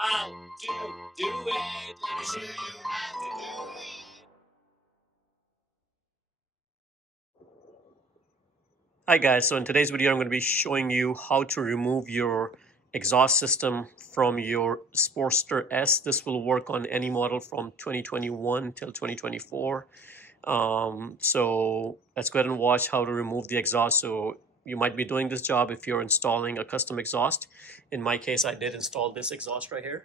how to do it. Let me show you how to do it. Hi guys, so in today's video I'm going to be showing you how to remove your exhaust system from your Sportster S. This will work on any model from 2021 till 2024. So let's go ahead and watch how to remove the exhaust. So you might be doing this job if you're installing a custom exhaust. In my case, I did install this exhaust right here,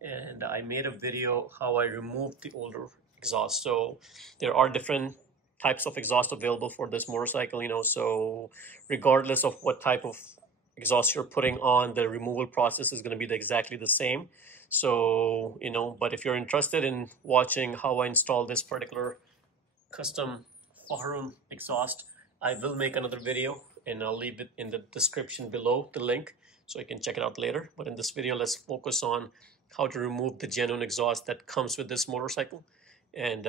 and I made a video how I removed the older exhaust. So there are different types of exhaust available for this motorcycle, so regardless of what type of exhaust you're putting on, the removal process is going to be exactly the same. So, but if you're interested in watching how I install this particular custom Harley exhaust, I will make another video and I'll leave it in the description below, the link, so you can check it out later. But in this video, let's focus on how to remove the genuine exhaust that comes with this motorcycle. And,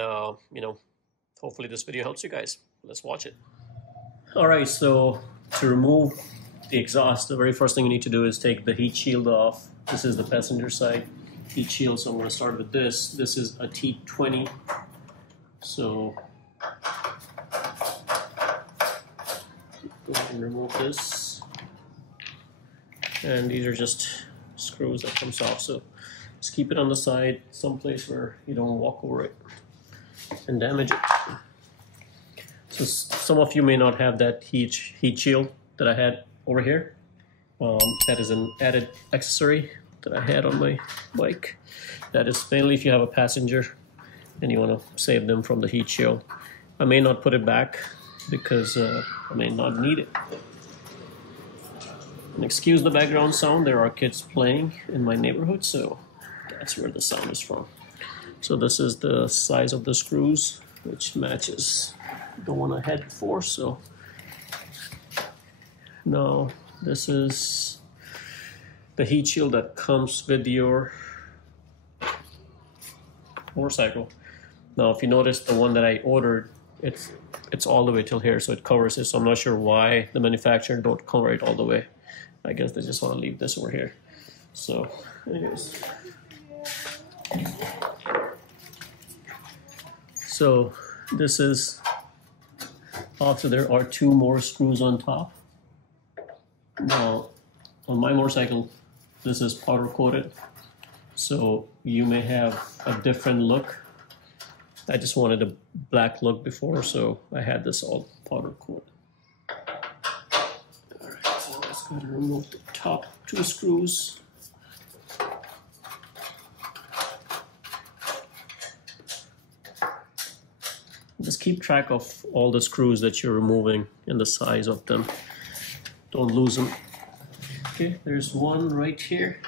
hopefully this video helps you guys. Let's watch it. All right, so to remove the exhaust, the very first thing you need to do is take the heat shield off. This is the passenger side heat shield, so I'm going to start with this. This is a T20. So go ahead and remove this. And these are just screws that comes off, so just keep it on the side, someplace where you don't walk over it and damage it. So some of you may not have that heat shield that I had over here. That is an added accessory that I had on my bike. That is mainly if you have a passenger and you want to save them from the heat shield. I may not put it back because I may not need it. And excuse the background sound, there are kids playing in my neighborhood, so that's where the sound is from. So this is the size of the screws, which matches the one I had before. So now this is the heat shield that comes with your motorcycle. Now, if you notice, the one that I ordered, it's all the way till here, so it covers it. So I'm not sure why the manufacturer don't cover it all the way. I guess they just want to leave this over here. So, anyways. So this is, also there are two more screws on top. Now on my motorcycle, this is powder coated, so you may have a different look. I just wanted a black look before, so I had this all powder coated. All right, so let's go ahead and remove the top two screws. Just keep track of all the screws that you're removing and the size of them. Don't lose them. Okay, there's one right here.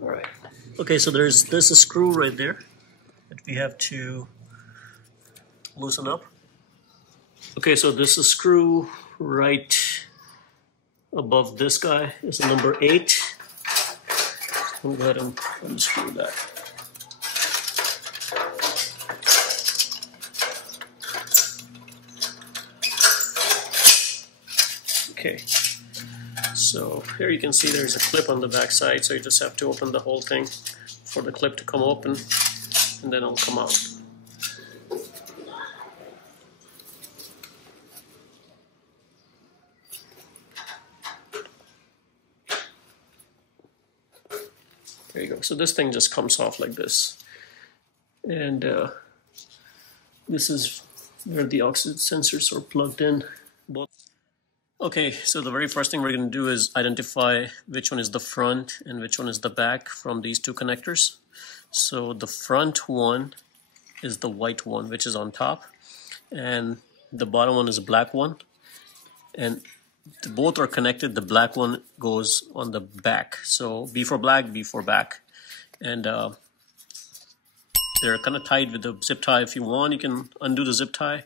All right. Okay, so there's a screw right there that we have to loosen up. Okay, so this is a screw right above this guy is number 8. I'm going to go ahead and unscrew that. Okay, so here you can see there's a clip on the back side, so you just have to open the whole thing for the clip to come open, and then it'll come out. There you go. So this thing just comes off like this. And this is where the oxygen sensors are plugged in. Okay, so the very first thing we're going to do is identify which one is the front and which one is the back from these two connectors. So the front one is the white one, which is on top. And the bottom one is a black one. And both are connected. The black one goes on the back, so B for black, B for back, and they're kind of tied with the zip tie. If you want, you can undo the zip tie.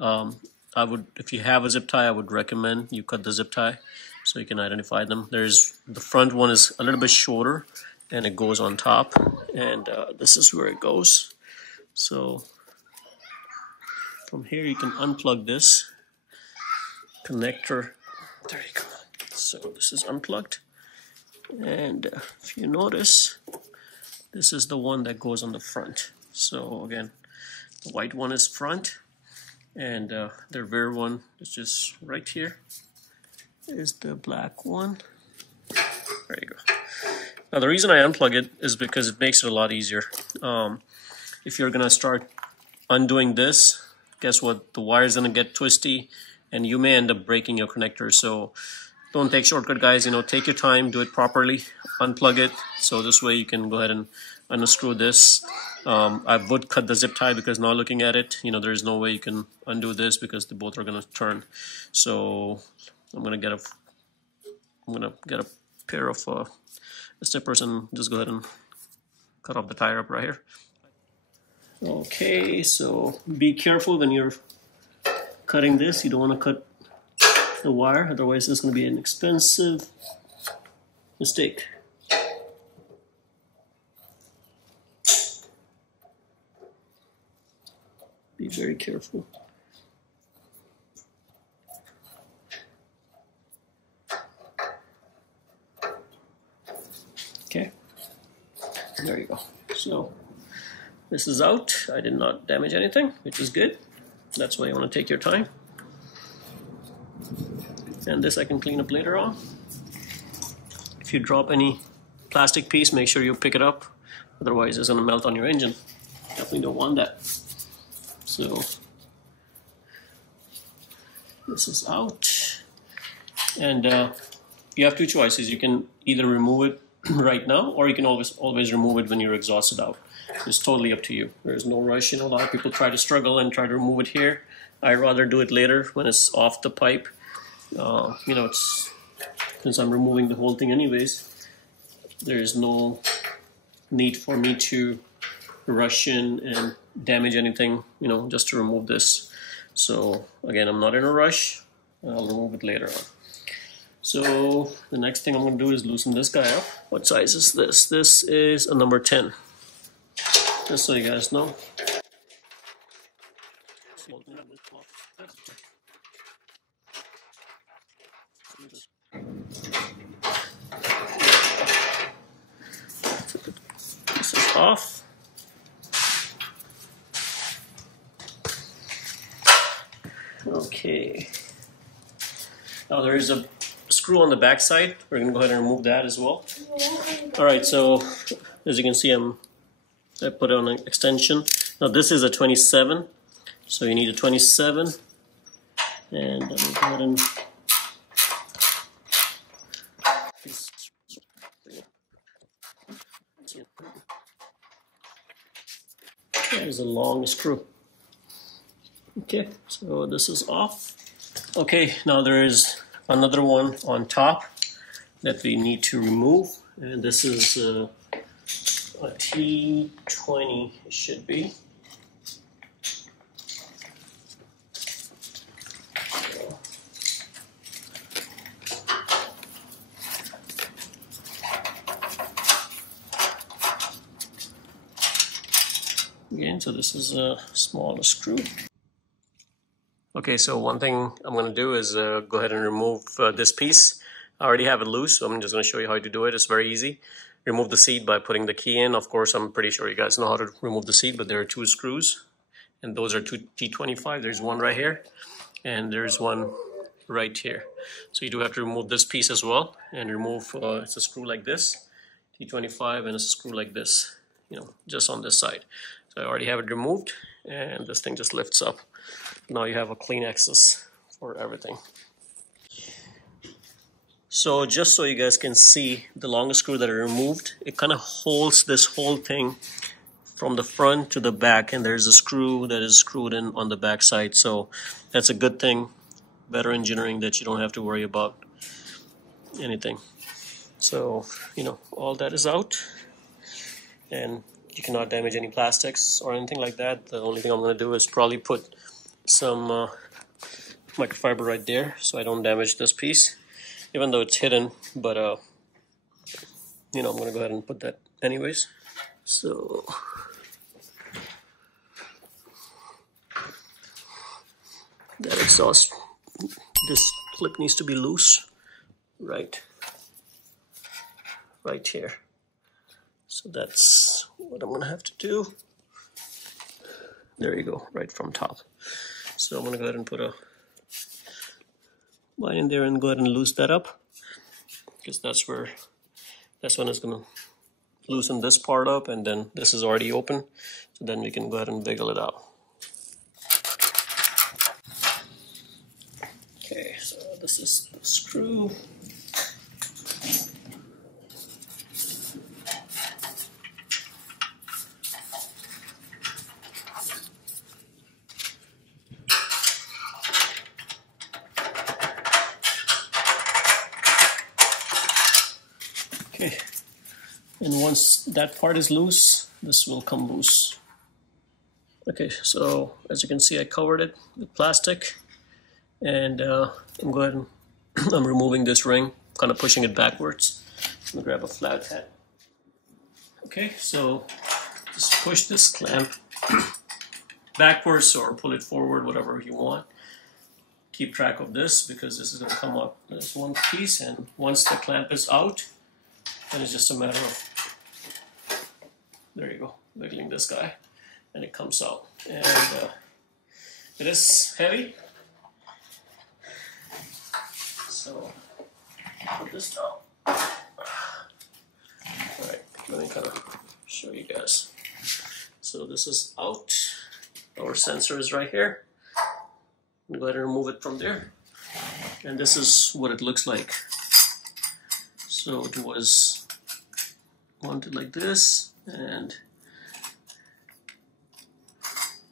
I would, if you have a zip tie, I would recommend you cut the zip tie so you can identify them. There's the front one is a little bit shorter and it goes on top, and this is where it goes. So from here you can unplug this connector. There you go. So this is unplugged, and if you notice, this is the one that goes on the front. So again, the white one is front, and the rear one is just right here is the black one. There you go. Now the reason I unplug it is because it makes it a lot easier. If you're gonna start undoing this, guess what? The wire is gonna get twisty, and you may end up breaking your connector. So don't take shortcut, guys. You know, take your time, do it properly, unplug it. So this way you can go ahead and unscrew this. I would cut the zip tie because now looking at it, you know, there's no way you can undo this because they both are gonna turn. So I'm gonna get a pair of snippers and just go ahead and cut off the tire up right here. Okay, so be careful when you're cutting this. You don't want to cut the wire, otherwise it's going to be an expensive mistake. Be very careful. Okay, there you go. So this is out. I did not damage anything, which is good. That's why you want to take your time. And this I can clean up later on. If you drop any plastic piece, make sure you pick it up. Otherwise it's going to melt on your engine. Definitely don't want that. So this is out. And you have two choices. You can either remove it right now, or you can always remove it when you're exhausted out. It's totally up to you. There's no rush. You know, a lot of people try to struggle and try to remove it here. I'd rather do it later when it's off the pipe. You know, it's since I'm removing the whole thing anyways, there's no need for me to rush in and damage anything, you know, just to remove this. So again, I'm not in a rush. I'll remove it later on. So the next thing I'm going to do is loosen this guy up. What size is this? This is a number 10. Just so you guys know. This is off. Okay. Now there is a screw on the back side. We're going to go ahead and remove that as well. Alright, so as you can see, I put it on an extension. Now this is a 27, so you need a 27. And let me go ahead and that is a long screw. Okay, so this is off. Okay, now there is another one on top that we need to remove, and this is a T20, it should be. Again, so this is a smaller screw. Okay, so one thing I'm going to do is go ahead and remove this piece. I already have it loose, so I'm just going to show you how to do it. It's very easy. Remove the seat by putting the key in. Of course, I'm pretty sure you guys know how to remove the seat, but there are two screws, and those are two T25. There's one right here, and there's one right here. So you do have to remove this piece as well, and remove, it's a screw like this, T25, and it's a screw like this, you know, just on this side. So I already have it removed, and this thing just lifts up. Now you have a clean access for everything. So just so you guys can see the long screw that I removed, it kind of holds this whole thing from the front to the back, and there's a screw that is screwed in on the back side. So that's a good thing, better engineering, that you don't have to worry about anything. So, you know, all that is out, and you cannot damage any plastics or anything like that. The only thing I'm going to do is probably put some microfiber right there so I don't damage this piece, even though it's hidden, but you know, I'm going to go ahead and put that anyways. So that exhaust, this clip needs to be loose right here. So that's what I'm gonna have to do. There you go, right from top. So I'm gonna go ahead and put a line in there and go ahead and loose that up, because that's when it's gonna loosen this part up, and then this is already open, so then we can go ahead and wiggle it out. Okay, so this is the screw. Okay, and once that part is loose, this will come loose. Okay, so as you can see, I covered it with plastic, and I'm going I'm removing this ring, kind of pushing it backwards. I'm gonna grab a flat head. Okay, so just push this clamp backwards or pull it forward, whatever you want. Keep track of this, because this is gonna come up as one piece, and once the clamp is out, then it's just a matter of, there you go, wiggling this guy, and it comes out. And it is heavy, so put this down. Alright, let me kind of show you guys. So this is out. Our sensor is right here. I'm going to go ahead and remove it from there. And this is what it looks like. So it was mounted like this, and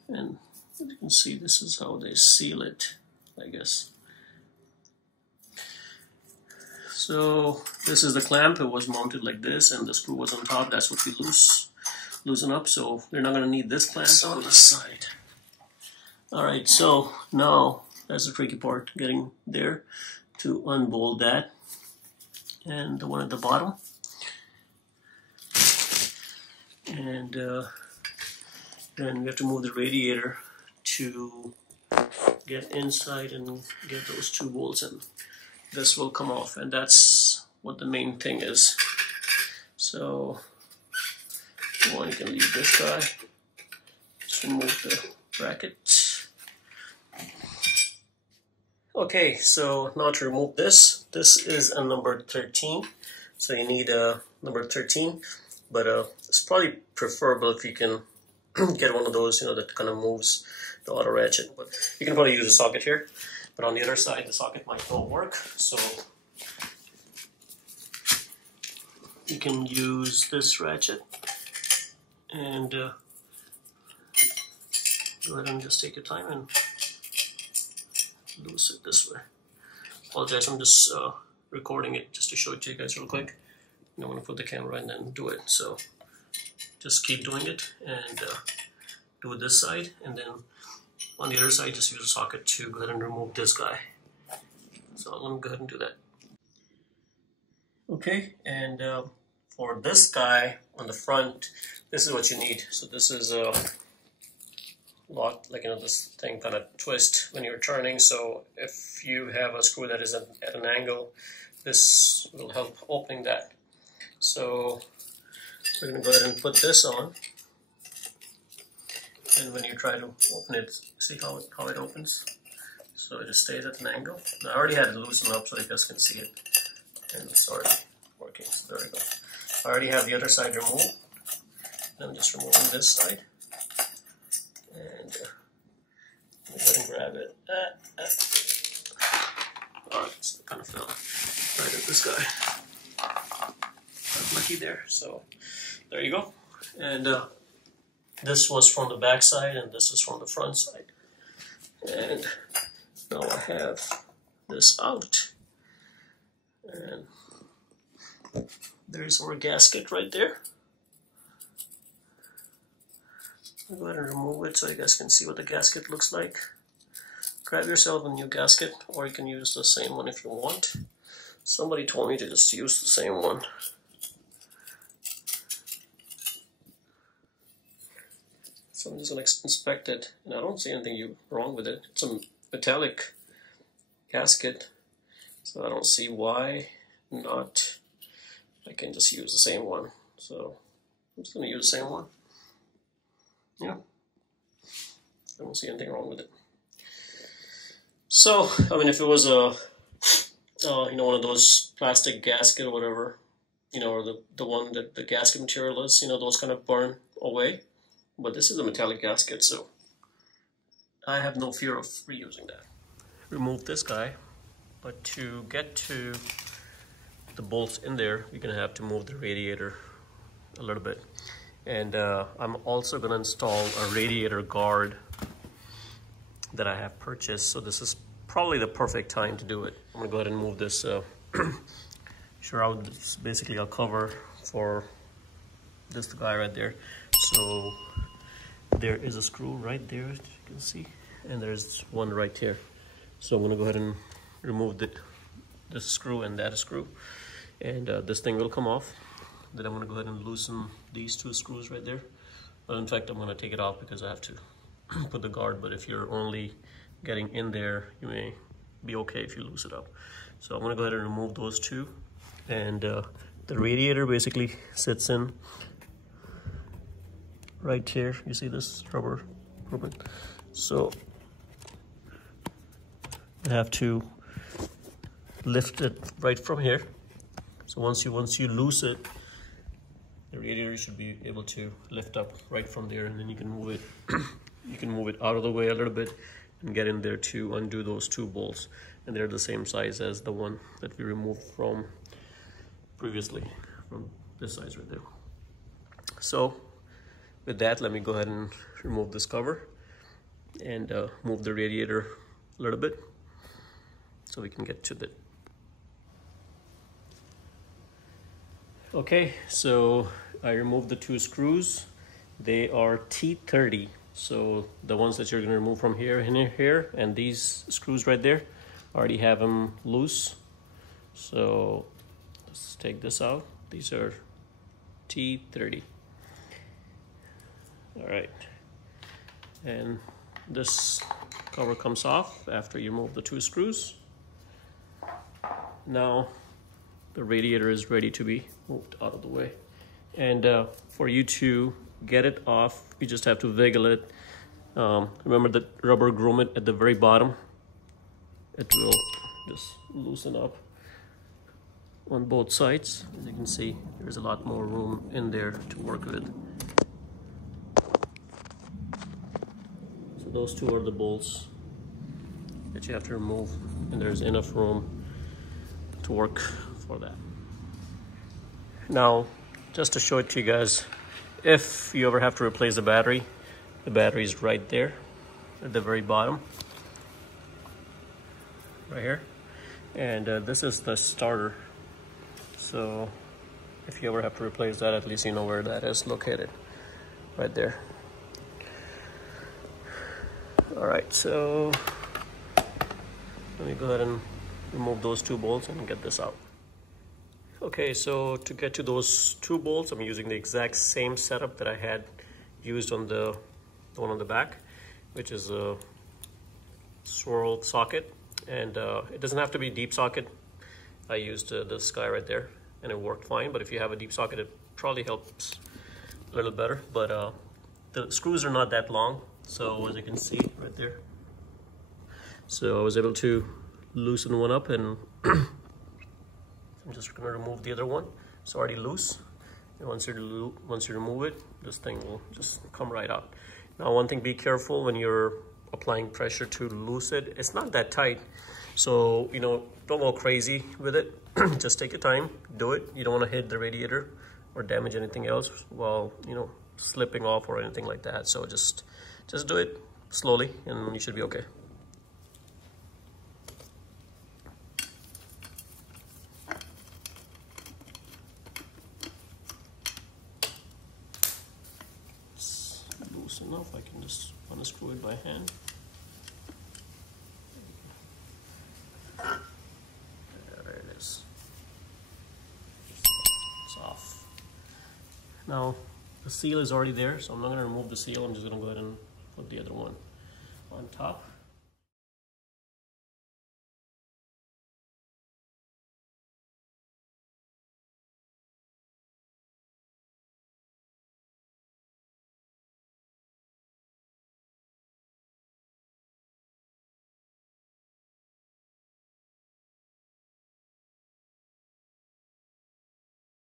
as you can see, this is how they seal it, I guess. So this is the clamp. It was mounted like this, and the screw was on top. That's what we loosen up. So we're not going to need this clamp on the side. Alright, so now that's the tricky part, getting there to unbolt that, and the one at the bottom. And then we have to move the radiator to get inside and get those 2 bolts, and this will come off, and that's what the main thing is. So you can leave this guy, just remove the bracket. Okay, so now to remove this is a number 13, so you need a number 13, but it's probably preferable if you can get one of those, that kind of moves the auto ratchet. But you can probably use a socket here, but on the other side the socket might not work, so you can use this ratchet, and go ahead and just take your time and loose it this way. Apologize, I'm just recording it just to show it to you guys real quick. I'm going to put the camera in and do it, so just keep doing it, and do it this side, and then on the other side just use a socket to go ahead and remove this guy. So I'm going to go ahead and do that. Okay, and for this guy on the front, this is what you need. So this is a lock, like this thing kind of twist when you're turning, so if you have a screw that is at an angle, this will help opening that. So we're going to go ahead and put this on, and when you try to open it, see how it opens? So it just stays at an angle. Now, I already had it loosened up so you guys can see it, and it's already working, so there we go. I already have the other side removed. I'm just removing this side, and go ahead and grab it. Alright, so it kind of fell right at this guy. Got lucky there, so there you go. And this was from the back side, and this is from the front side. And now I have this out, and there's our gasket right there. I'll go ahead and remove it so you guys can see what the gasket looks like. Grab yourself a new gasket, or you can use the same one if you want. Somebody told me to just use the same one. So I'm just going to inspect it, and I don't see anything wrong with it. It's a metallic gasket, so I don't see why not. I can just use the same one, so I'm just going to use the same one. Yeah, I don't see anything wrong with it. So, I mean, if it was a, one of those plastic gasket or whatever, or the one that the gasket material is, those kind of burn away. But this is a metallic gasket, so I have no fear of reusing that. Remove this guy, but to get to the bolts in there, you're gonna have to move the radiator a little bit. And I'm also gonna install a radiator guard that I have purchased, so this is probably the perfect time to do it. I'm gonna go ahead and move this shroud. It's basically a cover for this guy right there. So there is a screw right there, as you can see, and there's one right here. So I'm gonna go ahead and remove this screw and that screw, and this thing will come off. Then I'm gonna go ahead and loosen these two screws right there. Well, in fact, I'm gonna take it off because I have to put the guard, but if you're only getting in there, you may be okay if you loose it up. So I'm gonna go ahead and remove those two, and the radiator basically sits in right here. You see this rubber ribbon? So I have to lift it right from here. So once you loose it, the radiator should be able to lift up right from there, and then you can move it. You can move it out of the way a little bit and get in there to undo those two bolts, and they're the same size as the one that we removed from previously, from this size right there. So with that, let me go ahead and remove this cover and move the radiator a little bit so we can get to it. Okay, so I removed the two screws. They are T30. So the ones that you're going to remove from here and here, and these screws right there, I already have them loose. So let's take this out. These are T30. All right, and this cover comes off after you remove the two screws. Now the radiator is ready to be moved out of the way, and for you to get it off, you just have to wiggle it. Remember the rubber grommet at the very bottom? It will just loosen up on both sides. As you can see, there's a lot more room in there to work with. So those two are the bolts that you have to remove, and there's enough room to work for that. Now, just to show it to you guys, if you ever have to replace the battery is right there at the very bottom, right here, and this is the starter. So if you ever have to replace that, at least you know where that is located, right there. All right, so let me go ahead and remove those two bolts and get this out. Okay, so to get to those two bolts, I'm using the exact same setup that I had used on the one on the back, which is a swirl socket, and it doesn't have to be deep socket. I used this guy right there, and it worked fine, but if you have a deep socket, it probably helps a little better. But the screws are not that long, so as you can see right there, so I was able to loosen one up, and I'm just going to remove the other one. It's already loose, and once you remove it, this thing will just come right out. Now, one thing, be careful when you're applying pressure to loose it. It's not that tight, so don't go crazy with it. Just take your time, do it. You don't want to hit the radiator or damage anything else while slipping off or anything like that. So just do it slowly, and you should be okay. Loose enough, I can just unscrew it by hand. There it is. It's off. Now the seal is already there, so I'm not going to remove the seal. I'm just going to go ahead and put the other one on top.